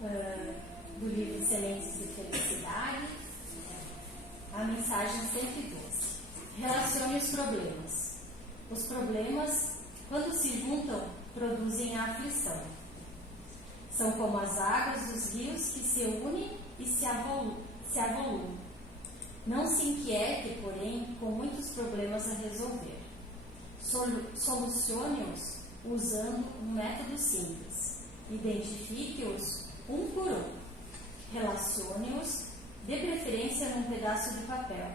do livro Sementes de Felicidade, a mensagem 112. Relacione os problemas. Os problemas, quando se juntam, produzem a aflição. São como as águas dos rios que se unem e se avolumam. Não se inquiete, porém, com muitos problemas a resolver. Solucione-os usando um método simples. Identifique-os um por um. Relacione-os, de preferência num pedaço de papel.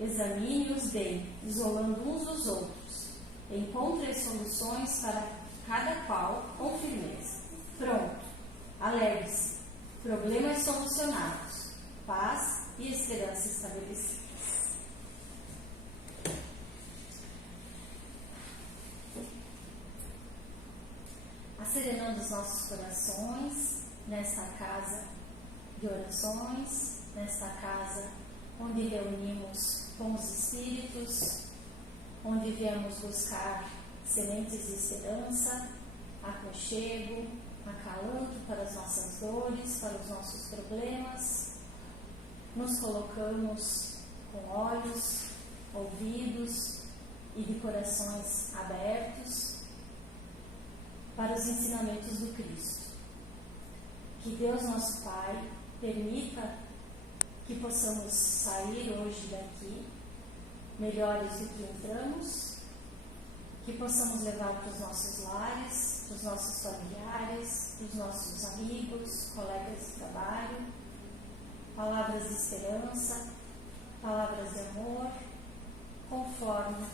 Examine-os bem, isolando uns dos outros. Encontre soluções para cada qual com firmeza. Pronto. Alegre-se. Problemas solucionados. Paz e esperança estabelecidas. Serenando os nossos corações nesta casa de orações, nesta casa onde reunimos com os Espíritos, onde viemos buscar sementes de esperança, aconchego, acalanto para as nossas dores, para os nossos problemas. Nos colocamos com olhos, ouvidos e de corações abertos para os ensinamentos do Cristo. Que Deus, nosso Pai, permita que possamos sair hoje daqui melhores do que entramos, que possamos levar para os nossos lares, para os nossos familiares, para os nossos amigos, colegas de trabalho, palavras de esperança, palavras de amor, conforme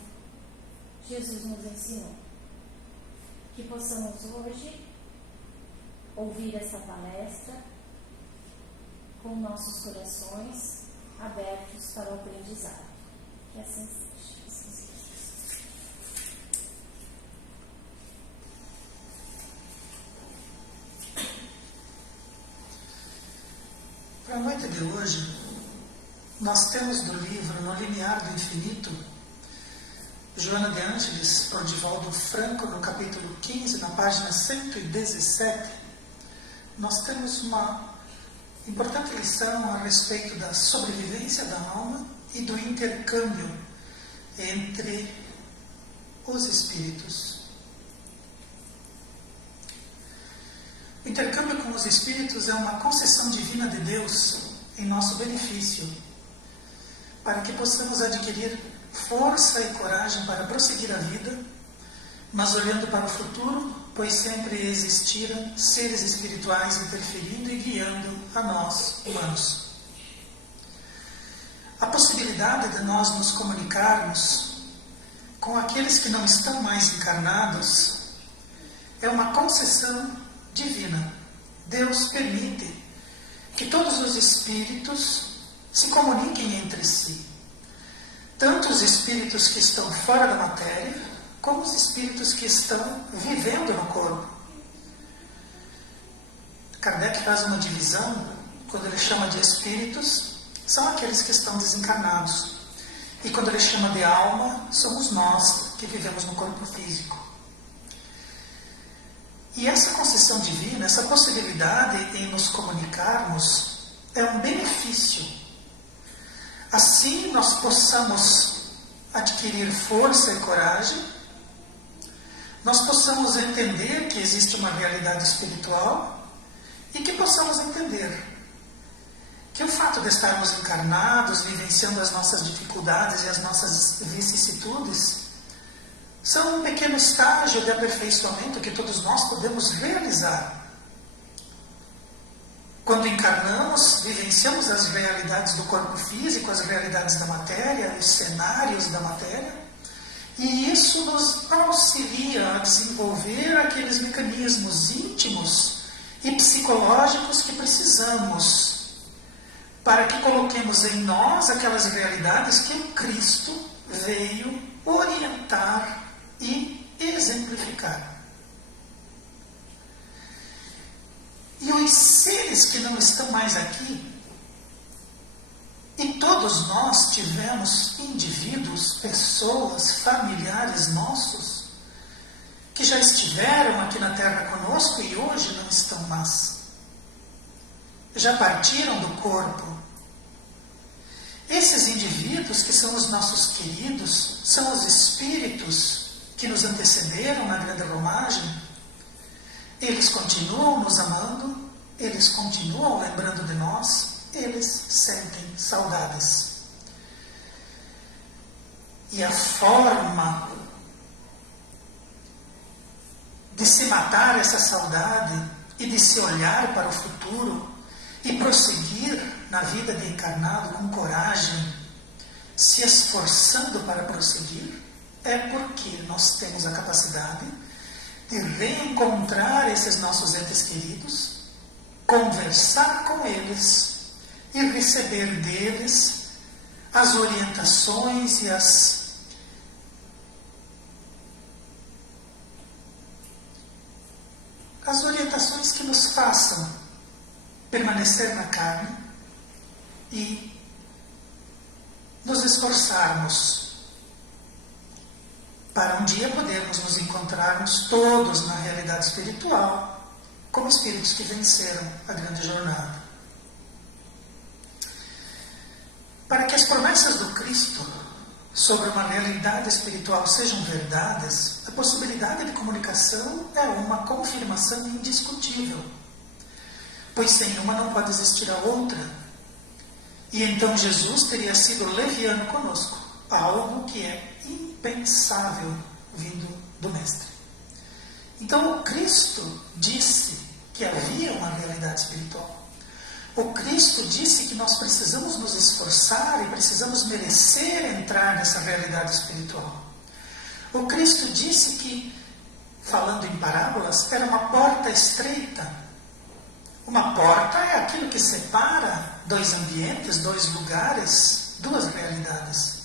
Jesus nos ensinou. Que possamos hoje ouvir essa palestra com nossos corações abertos para o aprendizado. Que assim seja. Para a noite de hoje, nós temos do livro No Limiar do Infinito, Joana de Ângeles, por Divaldo Franco, no capítulo 15, na página 117, nós temos uma importante lição a respeito da sobrevivência da alma e do intercâmbio entre os espíritos. O intercâmbio com os espíritos é uma concessão divina de Deus em nosso benefício, para que possamos adquirir força e coragem para prosseguir a vida, mas olhando para o futuro, pois sempre existiram seres espirituais interferindo e guiando a nós, humanos. A possibilidade de nós nos comunicarmos com aqueles que não estão mais encarnados é uma concessão divina. Deus permite que todos os espíritos se comuniquem entre si. Tanto os espíritos que estão fora da matéria, como os espíritos que estão vivendo no corpo. Kardec faz uma divisão, quando ele chama de espíritos, são aqueles que estão desencarnados. E quando ele chama de alma, somos nós que vivemos no corpo físico. E essa concessão divina, essa possibilidade em nos comunicarmos, é um benefício. Assim nós possamos adquirir força e coragem, nós possamos entender que existe uma realidade espiritual e que possamos entender que o fato de estarmos encarnados, vivenciando as nossas dificuldades e as nossas vicissitudes, são um pequeno estágio de aperfeiçoamento que todos nós podemos realizar. Quando encarnamos, vivenciamos as realidades do corpo físico, as realidades da matéria, os cenários da matéria, e isso nos auxilia a desenvolver aqueles mecanismos íntimos e psicológicos que precisamos para que coloquemos em nós aquelas realidades que o Cristo veio orientar e exemplificar. E os seres que não estão mais aqui, e todos nós tivemos indivíduos, pessoas, familiares nossos, que já estiveram aqui na Terra conosco e hoje não estão mais. já partiram do corpo. Esses indivíduos, que são os nossos queridos, são os espíritos que nos antecederam na grande romagem. Eles continuam nos amando, eles continuam lembrando de nós, eles sentem saudades. E a forma de se matar essa saudade e de se olhar para o futuro e prosseguir na vida de encarnado com coragem, se esforçando para prosseguir, é porque nós temos a capacidade de reencontrar esses nossos entes queridos, conversar com eles e receber deles as orientações e as orientações que nos façam permanecer na carne e nos esforçarmos para um dia podermos nos encontrarmos todos na realidade espiritual, como espíritos que venceram a grande jornada. Para que as promessas do Cristo sobre uma realidade espiritual sejam verdades, a possibilidade de comunicação é uma confirmação indiscutível, pois sem uma não pode existir a outra. E então Jesus teria sido leviano conosco, algo que é impensável vindo do Mestre. Então o Cristo disse que havia uma realidade espiritual. O Cristo disse que nós precisamos nos esforçar e precisamos merecer entrar nessa realidade espiritual. O Cristo disse que, falando em parábolas, era uma porta estreita. Uma porta é aquilo que separa dois ambientes, dois lugares, duas realidades.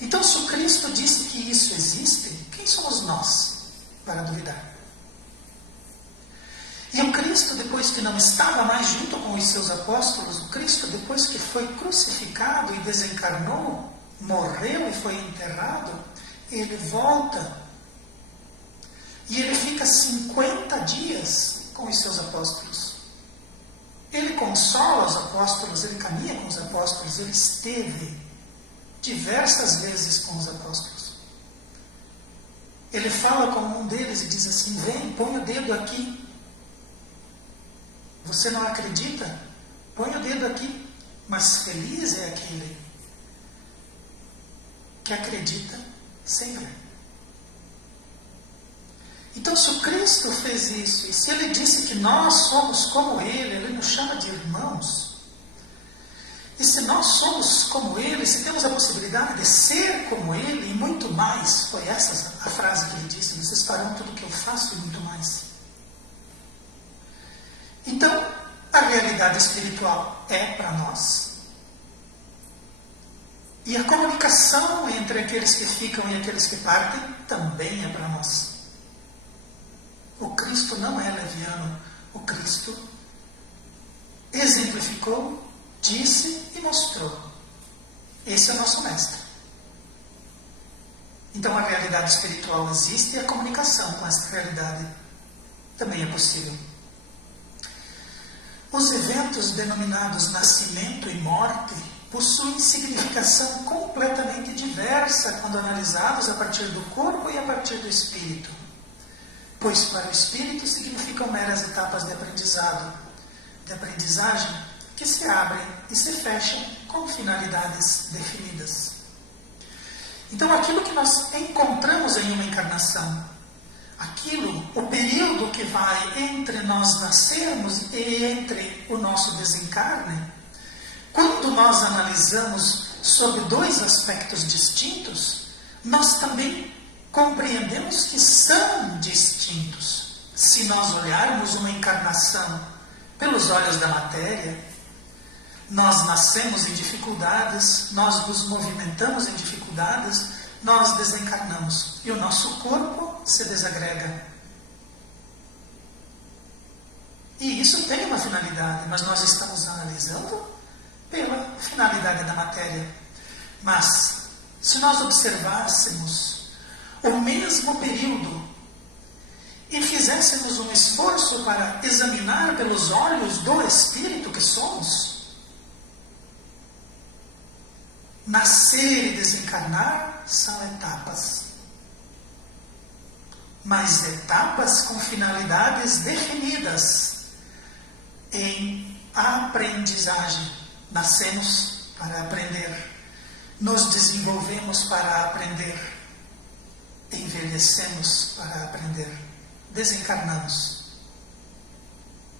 Então, se o Cristo disse que isso existe, quem somos nós para duvidar? E o Cristo, depois que não estava mais junto com os seus apóstolos, o Cristo, depois que foi crucificado e desencarnou, morreu e foi enterrado, ele volta. E ele fica 50 dias com os seus apóstolos. Ele consola os apóstolos, ele caminha com os apóstolos, ele esteve diversas vezes com os apóstolos. Ele fala com um deles e diz assim: vem, põe o dedo aqui. Você não acredita? Põe o dedo aqui. Mas feliz é aquele que acredita sem ver. Então, se o Cristo fez isso, e se Ele disse que nós somos como Ele nos chama de irmãos, e se nós somos como Ele, se temos a possibilidade de ser como Ele, e muito mais, foi essa a frase que Ele disse: vocês farão tudo o que eu faço e muito mais. Então, a realidade espiritual é para nós. E a comunicação entre aqueles que ficam e aqueles que partem também é para nós. O Cristo não é leviano. O Cristo exemplificou, disse e mostrou. Esse é o nosso mestre. Então a realidade espiritual existe e a comunicação com essa realidade também é possível. Os eventos denominados nascimento e morte possuem significação completamente diversa quando analisados a partir do corpo e a partir do espírito, pois para o espírito significam meras etapas de aprendizagem que se abrem e se fecham com finalidades definidas. Então aquilo que nós encontramos em uma encarnação, o período que vai entre nós nascermos e entre o nosso desencarne, quando nós analisamos sobre dois aspectos distintos, nós também compreendemos que são distintos. Se nós olharmos uma encarnação pelos olhos da matéria, nós nascemos em dificuldades, nós nos movimentamos em dificuldades, nós desencarnamos e o nosso corpo se desagrega. E isso tem uma finalidade, mas nós estamos analisando pela finalidade da matéria. Mas, se nós observássemos o mesmo período e fizéssemos um esforço para examinar pelos olhos do Espírito, que somos. Nascer e desencarnar são etapas. Mas etapas com finalidades definidas em aprendizagem. Nascemos para aprender, nos desenvolvemos para aprender, envelhecemos para aprender, desencarnamos,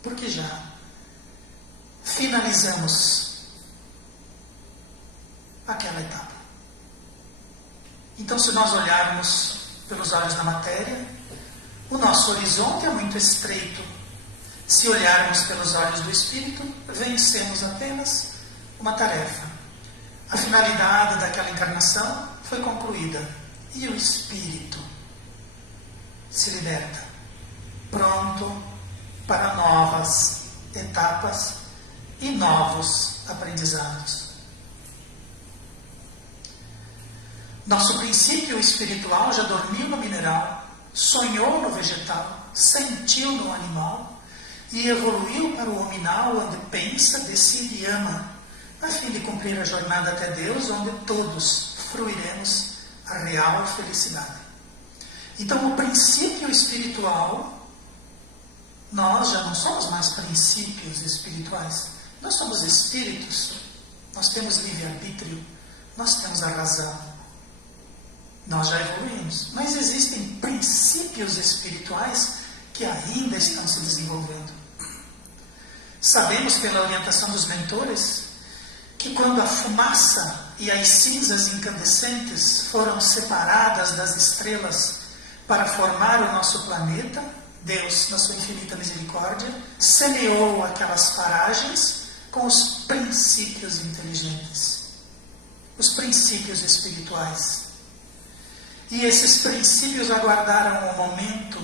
porque já finalizamos aquela etapa. Então, se nós olharmos pelos olhos da matéria, o nosso horizonte é muito estreito. Se olharmos pelos olhos do Espírito, vencemos apenas uma tarefa. A finalidade daquela encarnação foi concluída e o Espírito se liberta, pronto para novas etapas e novos aprendizados. Nosso princípio espiritual já dormiu no mineral, sonhou no vegetal, sentiu no animal e evoluiu para o hominal, onde pensa, decide e ama, a fim de cumprir a jornada até Deus, onde todos fruiremos a real felicidade. Então, o princípio espiritual, nós já não somos mais princípios espirituais, nós somos espíritos, nós temos livre-arbítrio, nós temos a razão. Nós já evoluímos, mas existem princípios espirituais que ainda estão se desenvolvendo. Sabemos pela orientação dos mentores que quando a fumaça e as cinzas incandescentes foram separadas das estrelas para formar o nosso planeta, Deus, na sua infinita misericórdia, semeou aquelas paragens com os princípios inteligentes, os princípios espirituais. E esses princípios aguardaram o momento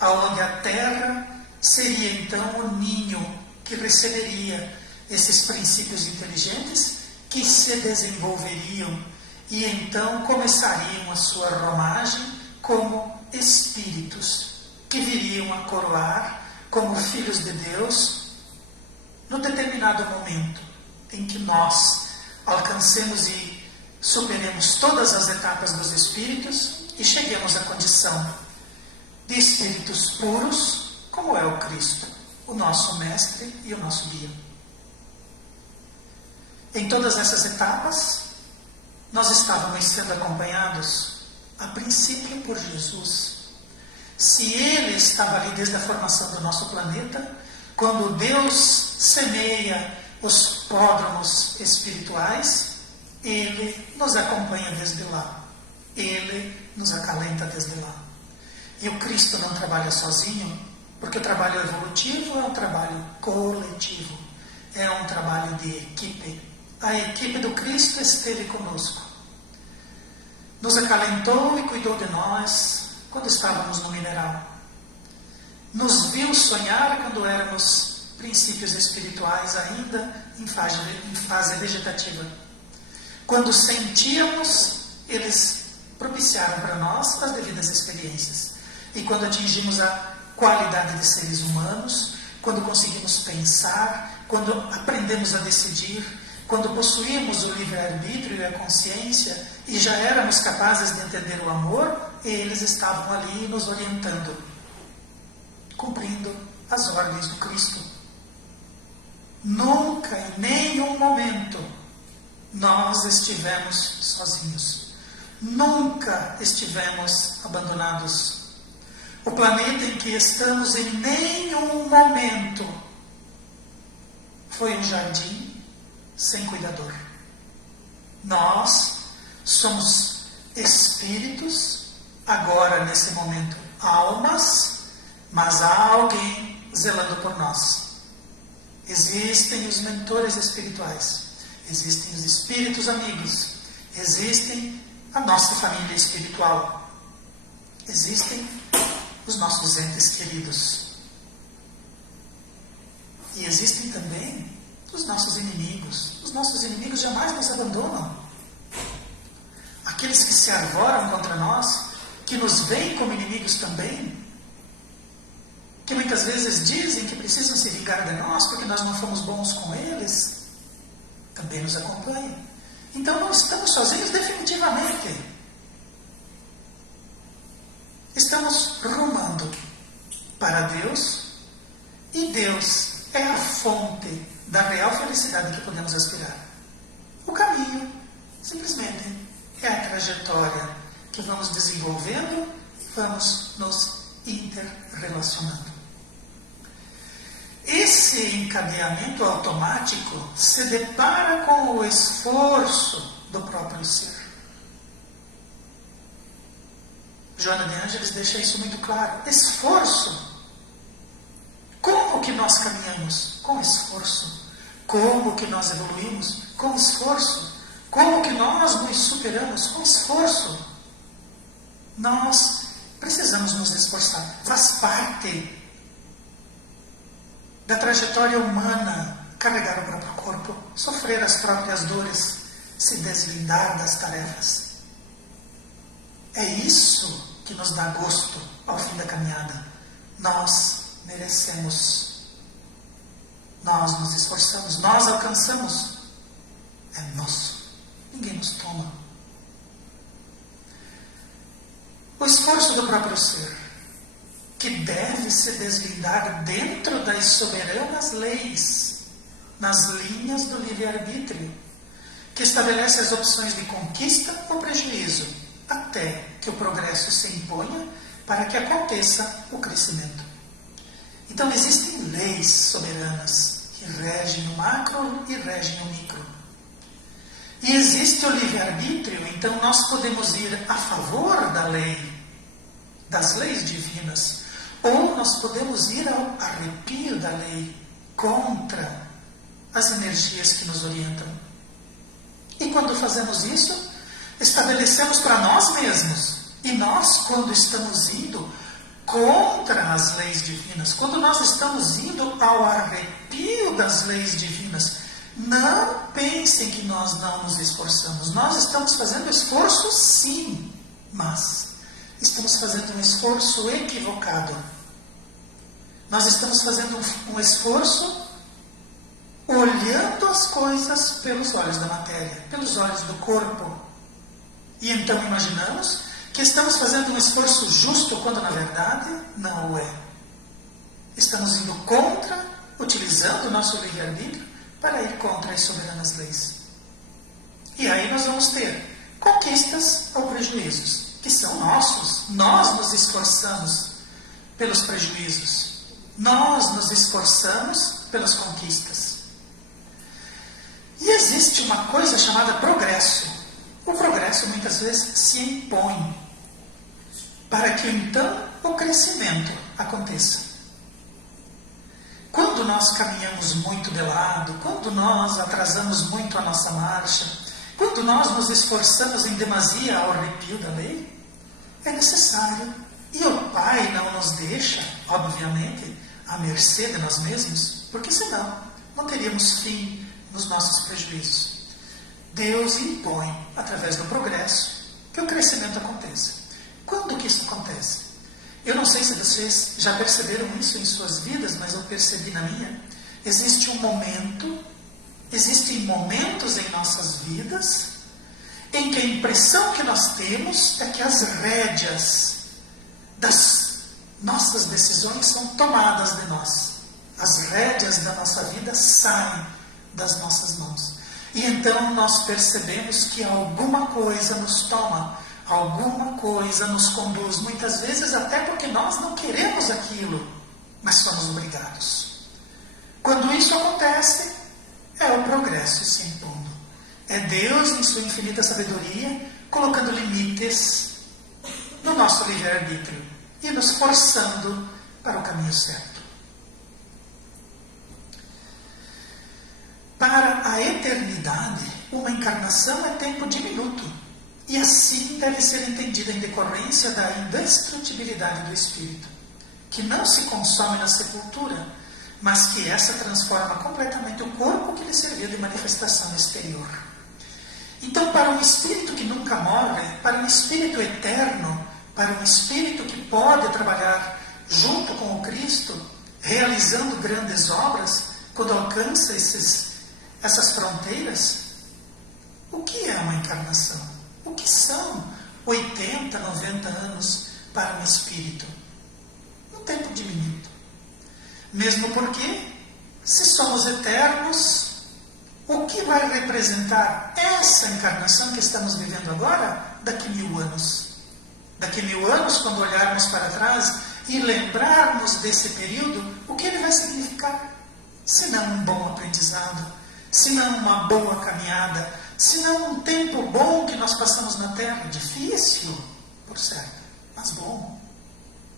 onde a Terra seria então o ninho que receberia esses princípios inteligentes que se desenvolveriam e então começariam a sua romagem como espíritos que viriam a coroar como filhos de Deus no determinado momento em que nós alcancemos e superemos todas as etapas dos espíritos e cheguemos à condição de espíritos puros, como é o Cristo, o nosso mestre e o nosso guia. Em todas essas etapas, nós estávamos sendo acompanhados, a princípio, por Jesus. Se Ele estava ali desde a formação do nosso planeta, quando Deus semeia os pródromos espirituais, Ele nos acompanha desde lá. Ele nos acalenta desde lá. E o Cristo não trabalha sozinho, porque o trabalho evolutivo é um trabalho coletivo. É um trabalho de equipe. A equipe do Cristo esteve conosco. Nos acalentou e cuidou de nós quando estávamos no mineral. Nos viu sonhar quando éramos princípios espirituais ainda em fase vegetativa. Quando sentíamos, eles propiciaram para nós as devidas experiências. E quando atingimos a qualidade de seres humanos, quando conseguimos pensar, quando aprendemos a decidir, quando possuímos o livre-arbítrio e a consciência e já éramos capazes de entender o amor, eles estavam ali nos orientando, cumprindo as ordens do Cristo. Nunca, em nenhum momento, nós estivemos sozinhos. Nunca estivemos abandonados. O planeta em que estamos em nenhum momento foi um jardim sem cuidador. Nós somos espíritos, agora nesse momento almas, mas há alguém zelando por nós. Existem os mentores espirituais, existem os espíritos amigos, existem a nossa família espiritual, existem os nossos entes queridos. E existem também os nossos inimigos. Os nossos inimigos jamais nos abandonam. Aqueles que se arvoram contra nós, que nos veem como inimigos também, que muitas vezes dizem que precisam se vingar de nós porque nós não fomos bons com eles, também nos acompanham. Então não estamos sozinhos definitivamente. Estamos rumando para Deus, e Deus é a fonte da real felicidade que podemos aspirar. O caminho, simplesmente, é a trajetória que vamos desenvolvendo, vamos nos interrelacionando. Esse encadeamento automático se depara com o esforço do próprio ser. Joana de Ângeles deixa isso muito claro. Esforço. Como que nós caminhamos? Com esforço. Como que nós evoluímos? Com esforço. Como que nós nos superamos? Com esforço. Nós precisamos nos esforçar. Faz parte da trajetória humana carregar o próprio corpo, sofrer as próprias dores, se deslindar das tarefas. É isso que nos dá gosto ao fim da caminhada. Nós merecemos. Nós nos esforçamos, nós alcançamos. É nosso. Ninguém nos toma. O esforço do próprio ser, que deve se deslindar dentro das soberanas leis, nas linhas do livre-arbítrio, que estabelece as opções de conquista ou prejuízo, até que o progresso se imponha para que aconteça o crescimento. Então existem leis soberanas que regem o macro e regem o micro. E existe o livre-arbítrio, então nós podemos ir a favor da lei, das leis divinas, ou nós podemos ir ao arrepio da lei, contra as energias que nos orientam. E quando fazemos isso, estabelecemos para nós mesmos. E nós, quando estamos indo contra as leis divinas, quando nós estamos indo ao arrepio das leis divinas, não pensem que nós não nos esforçamos. Nós estamos fazendo esforço sim, mas estamos fazendo um esforço equivocado. Nós estamos fazendo um esforço olhando as coisas pelos olhos da matéria, pelos olhos do corpo. E então imaginamos que estamos fazendo um esforço justo, quando na verdade não o é. Estamos indo contra, utilizando o nosso livre-arbítrio para ir contra as soberanas leis. E aí nós vamos ter conquistas ou prejuízos, que são nossos. Nós nos esforçamos pelos prejuízos. Nós nos esforçamos pelas conquistas. E existe uma coisa chamada progresso. O progresso muitas vezes se impõe para que então o crescimento aconteça. Quando nós caminhamos muito de lado, quando nós atrasamos muito a nossa marcha, quando nós nos esforçamos em demasia ao arrepio da lei, é necessário. E o Pai não nos deixa, obviamente, à mercê de nós mesmos, porque senão não teríamos fim nos nossos prejuízos. Deus impõe, através do progresso, que o crescimento aconteça. Quando que isso acontece? Eu não sei se vocês já perceberam isso em suas vidas, mas eu percebi na minha. Existem momentos em nossas vidas em que a impressão que nós temos é que as rédeas das nossas decisões são tomadas de nós. As rédeas da nossa vida saem das nossas mãos. E então nós percebemos que alguma coisa nos toma, alguma coisa nos conduz, muitas vezes até porque nós não queremos aquilo, mas somos obrigados. Quando isso acontece, é o progresso se impondo. É Deus, em sua infinita sabedoria, colocando limites no nosso livre-arbítrio e nos forçando para o caminho certo. Para a eternidade, uma encarnação é tempo diminuto, e assim deve ser entendida em decorrência da indestrutibilidade do espírito, que não se consome na sepultura, mas que essa transforma completamente o corpo que lhe serviu de manifestação exterior. Então, para um espírito que nunca morre, para um espírito eterno, para um espírito que pode trabalhar junto com o Cristo, realizando grandes obras, quando alcança essas fronteiras, o que é uma encarnação? O que são 80, 90 anos para um espírito? Um tempo diminuto. Mesmo porque, se somos eternos, o que vai representar essa encarnação que estamos vivendo agora daqui 1000 anos? Daqui 1000 anos, quando olharmos para trás e lembrarmos desse período, o que ele vai significar? Se não um bom aprendizado, se não uma boa caminhada, se não um tempo bom que nós passamos na Terra. Difícil, por certo, mas bom.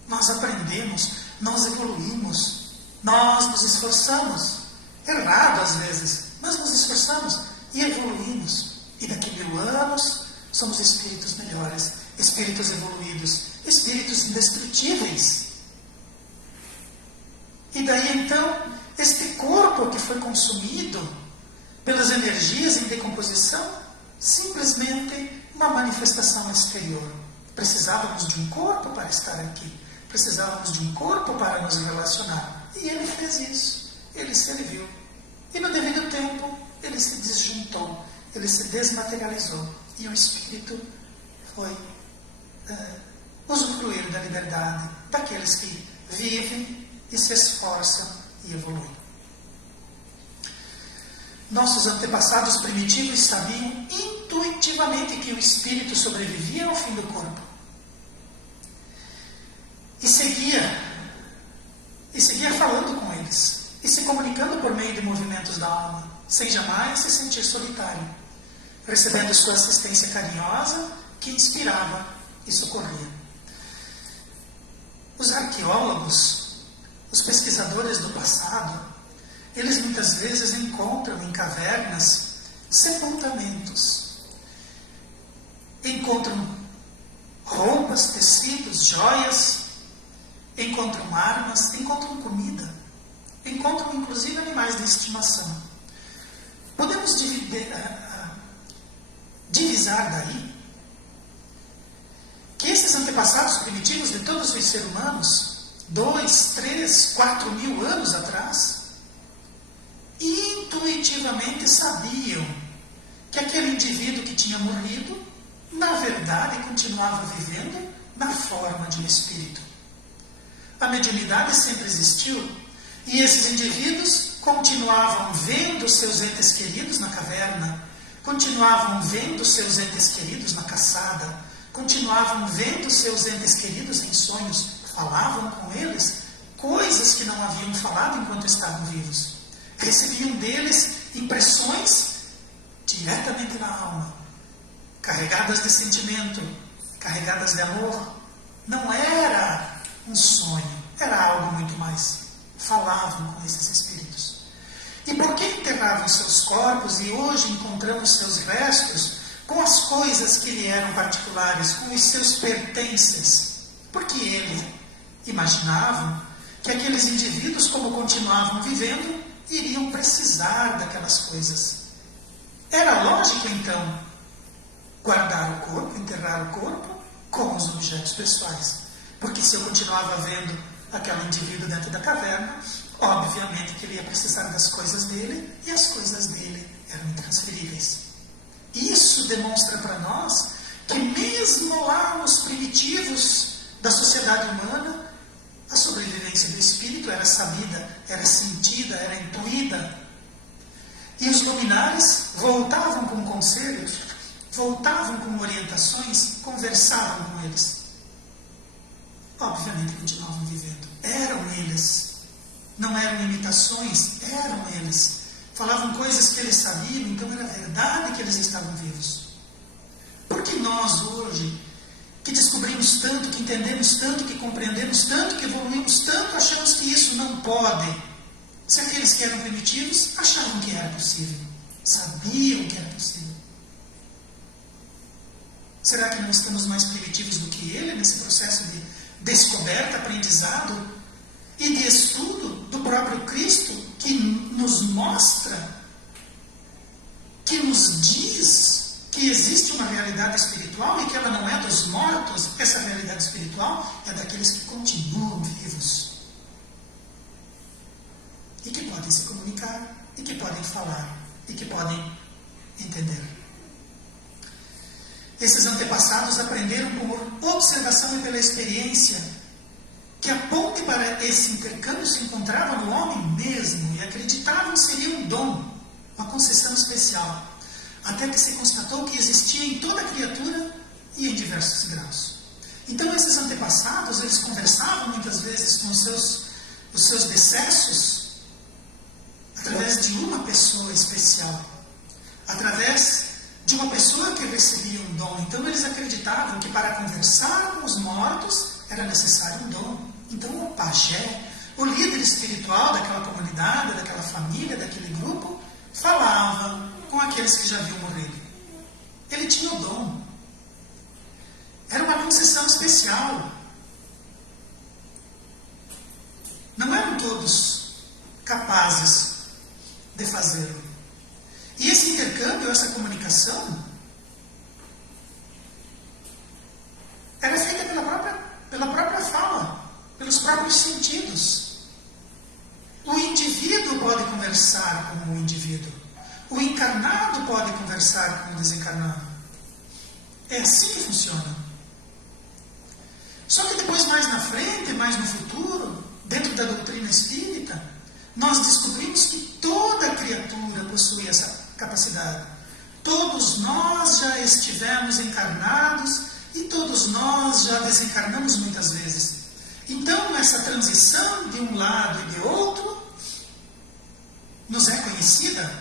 Nós aprendemos, nós evoluímos, nós nos esforçamos. Errado às vezes, mas nos esforçamos e evoluímos. E daqui 1000 anos somos espíritos melhores, espíritos evoluídos, espíritos indestrutíveis. E daí então, este corpo que foi consumido pelas energias em decomposição, simplesmente uma manifestação exterior. Precisávamos de um corpo para estar aqui, precisávamos de um corpo para nos relacionar. E ele fez isso, ele serviu. E no devido tempo, ele se desjuntou, ele se desmaterializou. E o espírito foi usufruir da liberdade daqueles que vivem e se esforçam e evoluem. Nossos antepassados primitivos sabiam intuitivamente que o espírito sobrevivia ao fim do corpo. E seguia falando com eles, e se comunicando por meio de movimentos da alma, sem jamais se sentir solitário, recebendo sua assistência carinhosa que inspirava e socorria. Os arqueólogos, os pesquisadores do passado, eles muitas vezes encontram em cavernas sepultamentos. Encontram roupas, tecidos, joias, encontram armas, encontram comida, encontram inclusive animais de estimação. Podemos divisar daí que esses antepassados primitivos de todos os seres humanos, 2, 3, 4 mil anos atrás, intuitivamente sabiam que aquele indivíduo que tinha morrido, na verdade, continuava vivendo na forma de um espírito. A mediunidade sempre existiu, e esses indivíduos continuavam vendo seus entes queridos na caverna, continuavam vendo seus entes queridos na caçada, continuavam vendo seus entes queridos em sonhos, falavam com eles coisas que não haviam falado enquanto estavam vivos. Recebiam deles impressões diretamente na alma, carregadas de sentimento, carregadas de amor. Não era um sonho, era algo muito mais. Falavam com esses espíritos. E por que enterravam seus corpos e hoje encontramos seus restos com as coisas que lhe eram particulares, com os seus pertences? Porque eles imaginavam que aqueles indivíduos, como continuavam vivendo, iriam precisar daquelas coisas. Era lógico, então, guardar o corpo, enterrar o corpo com os objetos pessoais. Porque se eu continuava vendo aquele indivíduo dentro da caverna, obviamente que ele ia precisar das coisas dele, e as coisas dele eram intransferíveis. Isso demonstra para nós que mesmo lá nos primitivos da sociedade humana, a sobrevivência do espírito era sabida, era sentida, era intuída. E os luminares voltavam com conselhos, voltavam com orientações, conversavam com eles. Obviamente continuavam vivendo. Eram eles. Não eram imitações, eram eles. Falavam coisas que eles sabiam, então era verdade que eles estavam vivos. Porque nós hoje, que descobrimos tanto, que entendemos tanto, que compreendemos tanto, que evoluímos tanto, achamos que isso não pode. Se aqueles que eram primitivos achavam que era possível, sabiam que era possível. Será que não estamos mais primitivos do que ele nesse processo de descoberta, aprendizado e de estudo do próprio Cristo, que nos mostra, que nos diz que existe uma realidade espiritual e que ela não é dos mortos? Essa realidade espiritual é daqueles que continuam vivos. podem se comunicar, e que podem falar, e que podem entender. Esses antepassados aprenderam por observação e pela experiência que a ponte para esse intercâmbio se encontrava no homem mesmo e acreditavam seria um dom, uma concessão especial, até que se constatou que existia em toda criatura e em diversos graus. Então esses antepassados, eles conversavam muitas vezes com os seus decessos através de uma pessoa especial, através de uma pessoa que recebia um dom. Então eles acreditavam que para conversar com os mortos era necessário um dom. Então o pajé, o líder espiritual daquela comunidade, daquela família, daquele grupo, falava com aqueles que já haviam morrido. Ele tinha o dom. Era uma concessão especial. Não eram todos capazes de fazê-lo. E esse intercâmbio, essa comunicação, era feita pela própria fala, pelos próprios sentidos. O indivíduo pode conversar com o indivíduo. O encarnado pode conversar com o desencarnado. É assim que funciona. Só que depois, mais na frente, mais no futuro, dentro da doutrina espírita, nós descobrimos que toda criatura possui essa capacidade. Todos nós já estivemos encarnados e todos nós já desencarnamos muitas vezes. Então, essa transição de um lado e de outro nos é conhecida.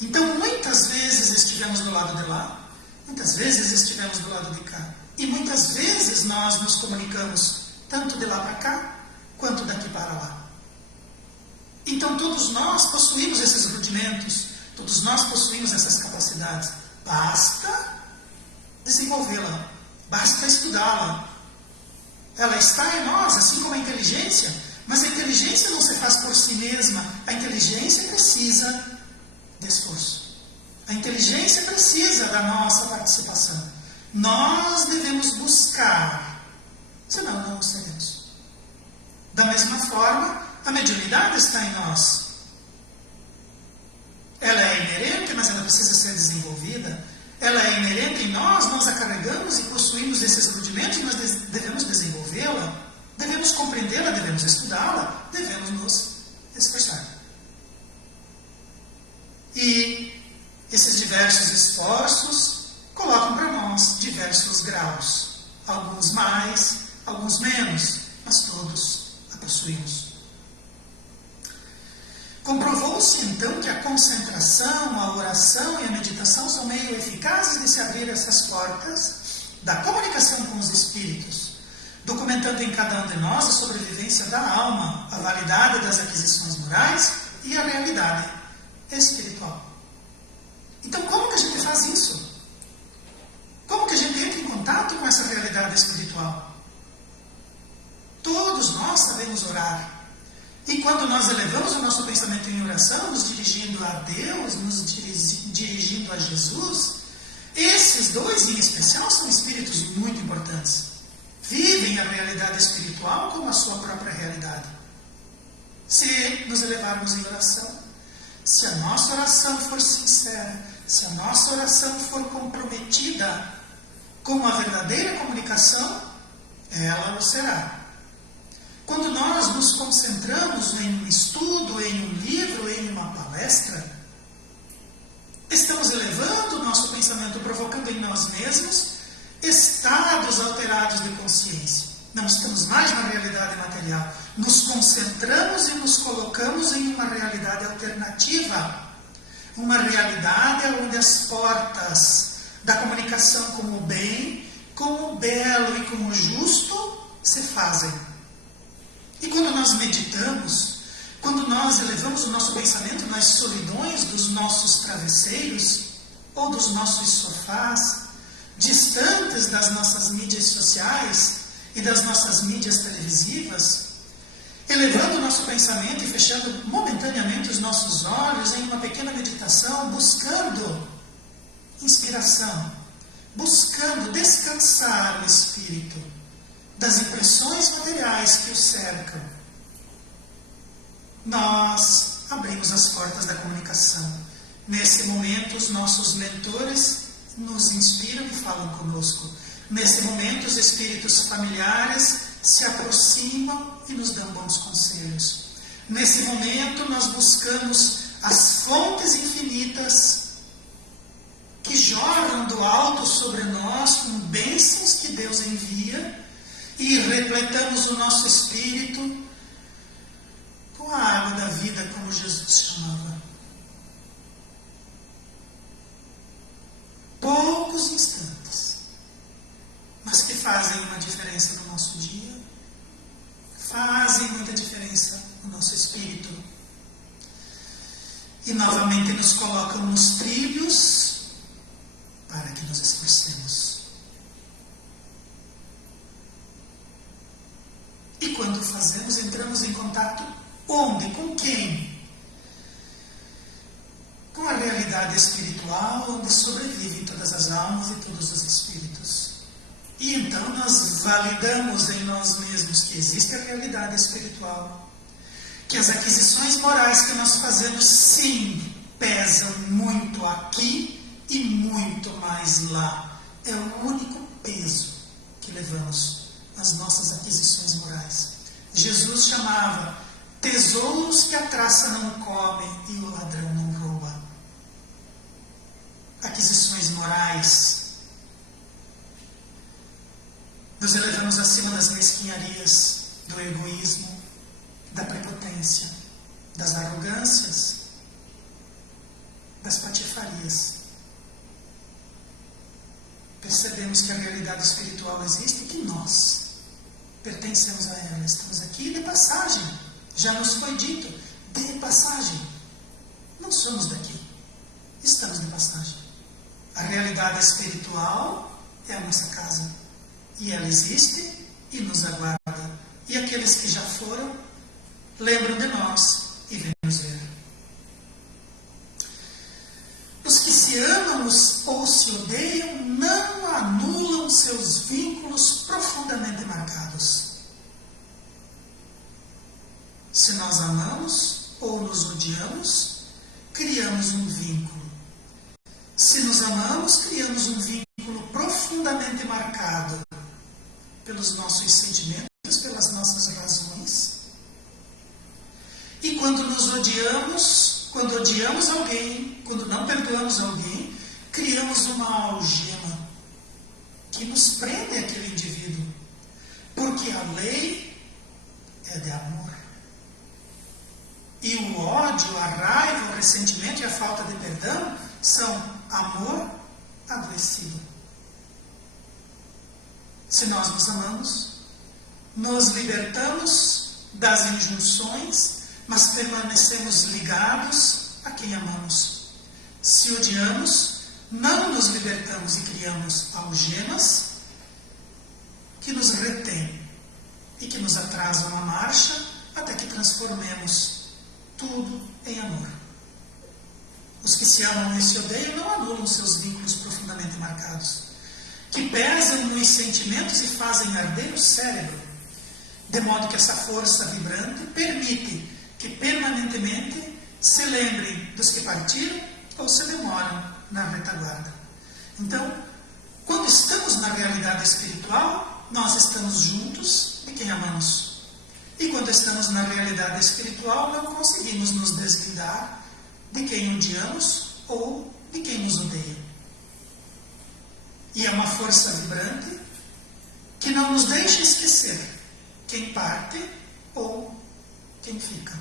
Então, muitas vezes estivemos do lado de lá, muitas vezes estivemos do lado de cá. E muitas vezes nós nos comunicamos tanto de lá para cá, quanto daqui para lá. Então todos nós possuímos esses rudimentos, todos nós possuímos essas capacidades. Basta desenvolvê-la, basta estudá-la. Ela está em nós, assim como a inteligência, mas a inteligência não se faz por si mesma. A inteligência precisa de esforço. A inteligência precisa da nossa participação. Nós devemos buscar, senão não o seremos. Da mesma forma, a mediunidade está em nós. Ela é inerente, mas ela precisa ser desenvolvida. Ela é inerente em nós, nós a carregamos e possuímos esses rudimentos, mas devemos desenvolvê-la, devemos compreendê-la, devemos estudá-la, devemos nos esforçar. E esses diversos esforços colocam para nós diversos graus, alguns mais, alguns menos, mas todos a possuímos. Comprovou-se então que a concentração, a oração e a meditação são meio eficazes de se abrir essas portas da comunicação com os espíritos, documentando em cada um de nós a sobrevivência da alma, a validade das aquisições morais e a realidade espiritual. Então, como que a gente faz isso? Como que a gente entra em contato com essa realidade espiritual? Todos nós sabemos orar. E quando nós elevamos o nosso pensamento em oração, nos dirigindo a Deus, nos dirigindo a Jesus, esses dois em especial são espíritos muito importantes. Vivem a realidade espiritual como a sua própria realidade. Se nos elevarmos em oração, se a nossa oração for sincera, se a nossa oração for comprometida com a verdadeira comunicação, ela o será. Quando nós nos concentramos em um estudo, em um livro, em uma palestra, estamos elevando o nosso pensamento, provocando em nós mesmos estados alterados de consciência. Não estamos mais na realidade material. Nos concentramos e nos colocamos em uma realidade alternativa. Uma realidade onde as portas da comunicação com o bem, com o belo e com o justo se fazem. E quando nós meditamos, quando nós elevamos o nosso pensamento nas solidões dos nossos travesseiros ou dos nossos sofás, distantes das nossas mídias sociais e das nossas mídias televisivas, elevando o nosso pensamento e fechando momentaneamente os nossos olhos em uma pequena meditação, buscando inspiração, buscando descansar o espírito das impressões materiais que o cercam, nós abrimos Nesse momento, os nossos mentores nos inspiram e falam conosco. Nesse momento, os espíritos familiares se aproximam e nos dão bons conselhos. Nesse momento, nós buscamos as fontes infinitas que jorram do alto sobre nós com bênçãos que Deus envia e repletamos o nosso espírito com a água da vida, como Jesus chamava. Poucos instantes, mas que fazem uma diferença no nosso dia, fazem muita diferença no nosso espírito. E novamente nos colocam nos trilhos para que nos esforcemos. E quando fazemos, entramos em contato onde? Com quem? Com a realidade espiritual onde sobrevivem todas as almas e todos os espíritos. E então nós validamos em nós mesmos que existe a realidade espiritual, que as aquisições morais que nós fazemos, sim, pesam muito aqui e muito mais lá. É o único peso que levamos nas nossas aquisições morais. Jesus chamava tesouros que a traça não come e o ladrão não rouba. Aquisições morais. Nos elevamos acima das mesquinharias, do egoísmo, da prepotência, das arrogâncias, das patifarias. Percebemos que a realidade espiritual existe e que nós pertencemos a ela. Estamos aqui de passagem. Já nos foi dito, de passagem. Não somos daqui. Estamos de passagem. A realidade espiritual é a nossa casa. E ela existe e nos aguarda. E aqueles que já foram, lembram de nós e vêm nos ver. Os que se amam ou se odeiam não anulam seus vínculos profundamente marcados. Se nós amamos ou nos odiamos, criamos um vínculo. Se nos amamos, criamos um vínculo profundamente marcado pelos nossos sentimentos, pelas nossas razões. E quando nos odiamos, quando odiamos alguém, quando não perdoamos alguém, criamos uma algema que nos prende àquele indivíduo. Porque a lei é de amor. E o ódio, a raiva, o ressentimento e a falta de perdão são amor adoecido. Se nós nos amamos, nos libertamos das injunções, mas permanecemos ligados a quem amamos. Se odiamos, não nos libertamos e criamos algemas que nos retêm e que nos atrasam a marcha até que transformemos tudo em amor. Os que se amam e se odeiam não anulam seus vínculos profundamente marcados, que pesam nos sentimentos e fazem arder o cérebro, de modo que essa força vibrante permite que permanentemente se lembrem dos que partiram ou se demoram na retaguarda. Então, quando estamos na realidade espiritual, nós estamos juntos de quem amamos. E quando estamos na realidade espiritual, não conseguimos nos desligar de quem odiamos ou de quem nos odeia. E é uma força vibrante que não nos deixa esquecer quem parte ou quem fica.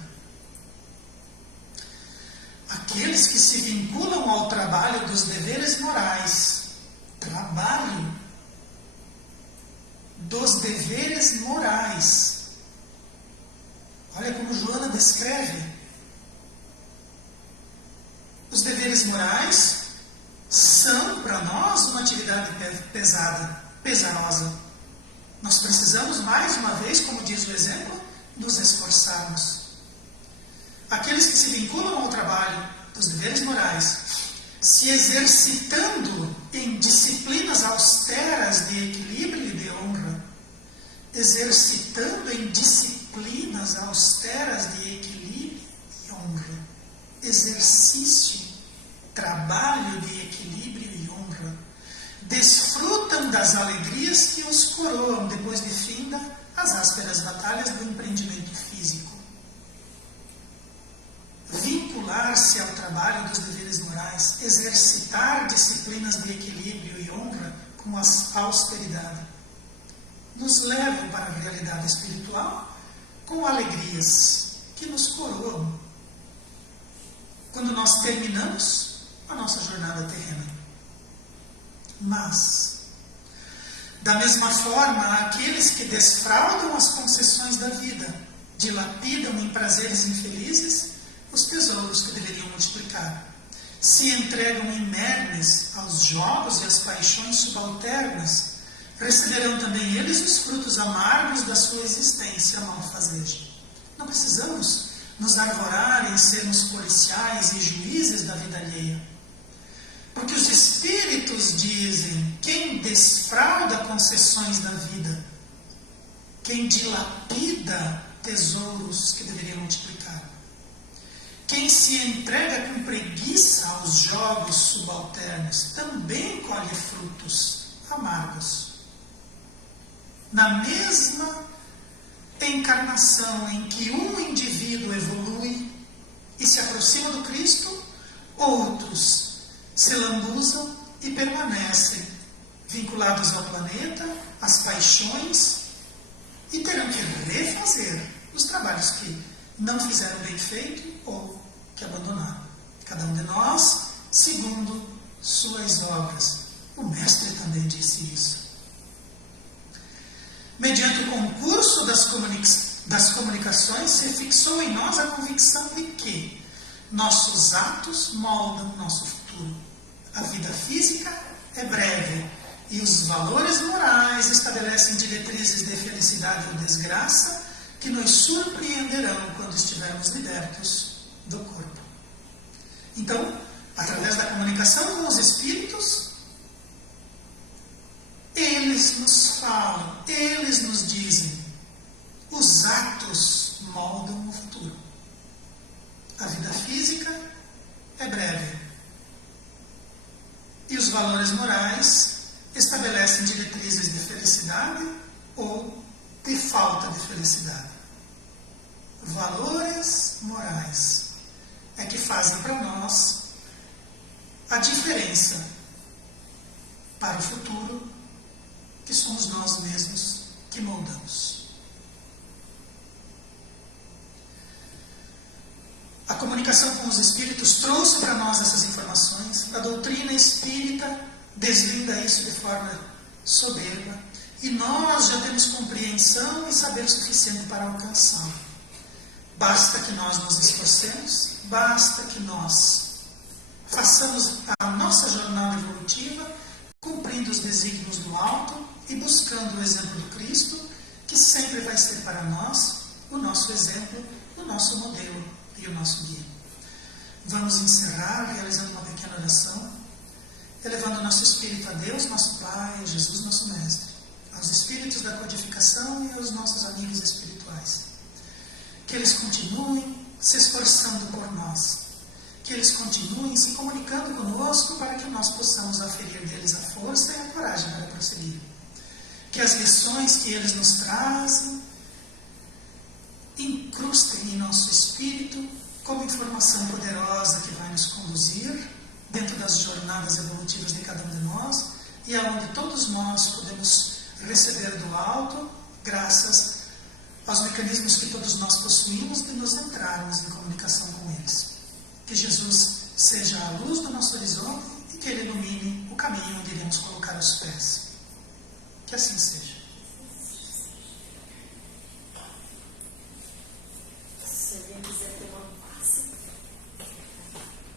Aqueles que se vinculam ao trabalho dos deveres morais, trabalho dos deveres morais. Olha como Joana descreve. Os deveres morais são, para nós, uma atividade pesada, pesarosa. Nós precisamos, mais uma vez, como diz o exemplo, nos esforçarmos. Aqueles que se vinculam ao trabalho dos deveres morais, se exercitando em disciplinas austeras de equilíbrio e de honra, exercitando em disciplinas austeras de equilíbrio e honra, exercício trabalho de equilíbrio e honra, desfrutam das alegrias que os coroam depois de finda as ásperas batalhas do empreendimento físico. Vincular-se ao trabalho dos deveres morais, exercitar disciplinas de equilíbrio e honra com a austeridade, nos levam para a realidade espiritual com alegrias que nos coroam quando nós terminamos a nossa jornada terrena. Mas, da mesma forma, aqueles que desfraudam as concessões da vida, dilapidam em prazeres infelizes os tesouros que deveriam multiplicar, se entregam inermes aos jogos e às paixões subalternas, receberão também eles os frutos amargos da sua existência malfazeja. Não precisamos nos arvorar em sermos policiais e juízes da vida alheia, porque os Espíritos dizem: quem desfrauda concessões da vida, quem dilapida tesouros que deveriam multiplicar, quem se entrega com preguiça aos jogos subalternos, também colhe frutos amargos. Na mesma encarnação em que um indivíduo evolui e se aproxima do Cristo, outros se lambuzam e permanecem vinculados ao planeta, às paixões, e terão que refazer os trabalhos que não fizeram bem feito ou que abandonaram. Cada um de nós, segundo suas obras. O Mestre também disse isso. Mediante o concurso das comunicações, se fixou em nós a convicção de que nossos atos moldam nosso futuro. A vida física é breve e os valores morais estabelecem diretrizes de felicidade ou desgraça que nos surpreenderão quando estivermos libertos do corpo. Então, através da comunicação com os Espíritos, eles nos falam, eles nos dizem, os atos moldam o futuro. A vida física é breve e os valores morais estabelecem diretrizes de felicidade ou de falta de felicidade. Valores morais é que fazem para nós a diferença para o futuro, que somos nós mesmos que moldamos. A comunicação com os Espíritos trouxe para nós essas informações. A doutrina espírita deslinda isso de forma soberba, e nós já temos compreensão e saber suficiente para alcançá-lo. Basta que nós nos esforcemos, basta que nós façamos a nossa jornada evolutiva, cumprindo os desígnios do alto e buscando o exemplo do Cristo, que sempre vai ser para nós o nosso exemplo, o nosso modelo e o nosso guia. Vamos encerrar realizando uma pequena oração, elevando o nosso espírito a Deus, nosso Pai, a Jesus, nosso Mestre, aos espíritos da codificação e aos nossos amigos espirituais. Que eles continuem se esforçando por nós, que eles continuem se comunicando conosco para que nós possamos aferir deles a força e a coragem para prosseguir. Que as lições que eles nos trazem incrustem em nosso espírito como informação poderosa que vai nos conduzir dentro das jornadas evolutivas de cada um de nós e aonde todos nós podemos receber do alto, graças aos mecanismos que todos nós possuímos de nos entrarmos em comunicação com eles. Que Jesus seja a luz do nosso horizonte e que Ele ilumine o caminho onde iremos colocar os pés. Que assim seja.